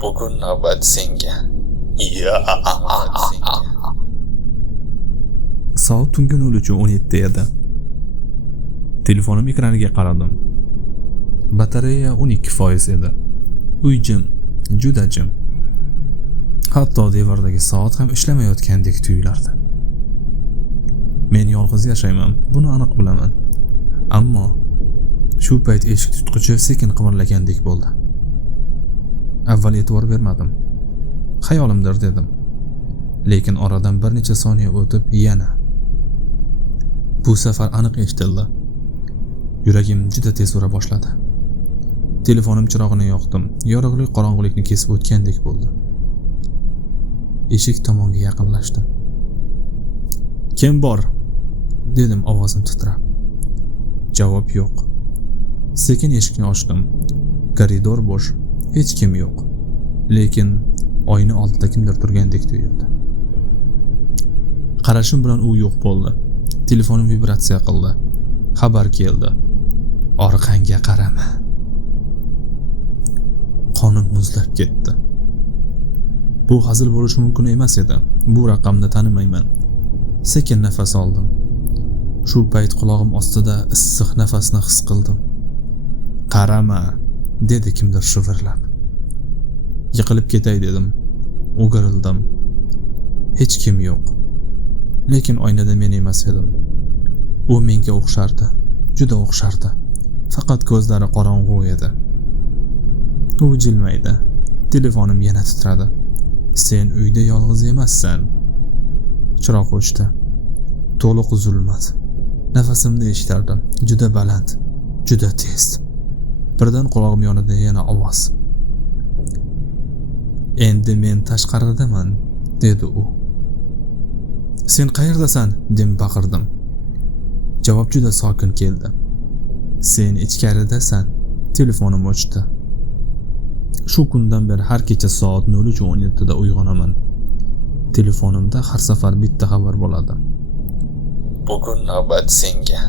Bugun navbat senga. Soat tungi 03:17 edi. Telefonim ekraniga qaradim. Batareya 12% edi. Uy jim, juda jim. Hatto devordagi soat ham ishlamayotgandek tuyulardi. Men yolg'iz yashayman, buni aniq bilaman. Ammo shu payt eshik tutqichi sekin qimirlagandek bo'ldi. Avval e'tibor bermadim. Xayolimdir dedim. Lekin oradan bir necha soniya o'tib yana. Bu safar aniq eshitildi. Yuragim juda tez ura boshladi. Telefonim chirog'ini yoqdim. Yorug'lik qorong'ulikni kesib o'tgandek bo'ldi. Eshik tomonga yaqinlashdim. "Kim bor?" dedim ovozim titrab. Javob yo'q. Sekin eshikni ochdim. Koridor bo'sh, hech kim yo'q. Lekin oyna oldida kimdir turgandek tuyuldi. Qarashim bilan u yo'q bo'ldi. Telefonim vibratsiya qildi. Xabar keldi. "Orqangga qarama." Qonim muzlab ketdi. Bu hazil bo'lishi mumkin emas edi. Bu raqamni tanimayman. Sekin nafas oldim. Shu payt quloqim ostida issiq nafasni his qildim. "Qarama", dedi kimdir shivirlab. Yiqilib ketay dedim. O'girildim. Hech kim yo'q. Lekin oynada men emas edim. U menga o'xshardi. Juda o'xshardi. Faqat ko'zlari qorong'u edi. U jilmaydi. Telefonim yana titradi. "Sen uyda yolg'iz emassan." Chiroq o'chdi. To'liq zulmat. Nafasimni eshitardim. Juda baland, juda tez. Birdan quloqim yonida yana ovoz. "Endi men tashqaridaman", dedi u. "Sen qayerdasan?" deb baqirdim. Javob juda sokin keldi. "Sen ichkaridasan." Telefonim o'chdi. Shu kundan beri har kecha soat 03:17 da uyg'onaman. Telefonimda har safar bitta xabar bo'ladi. Bugun navbat senga.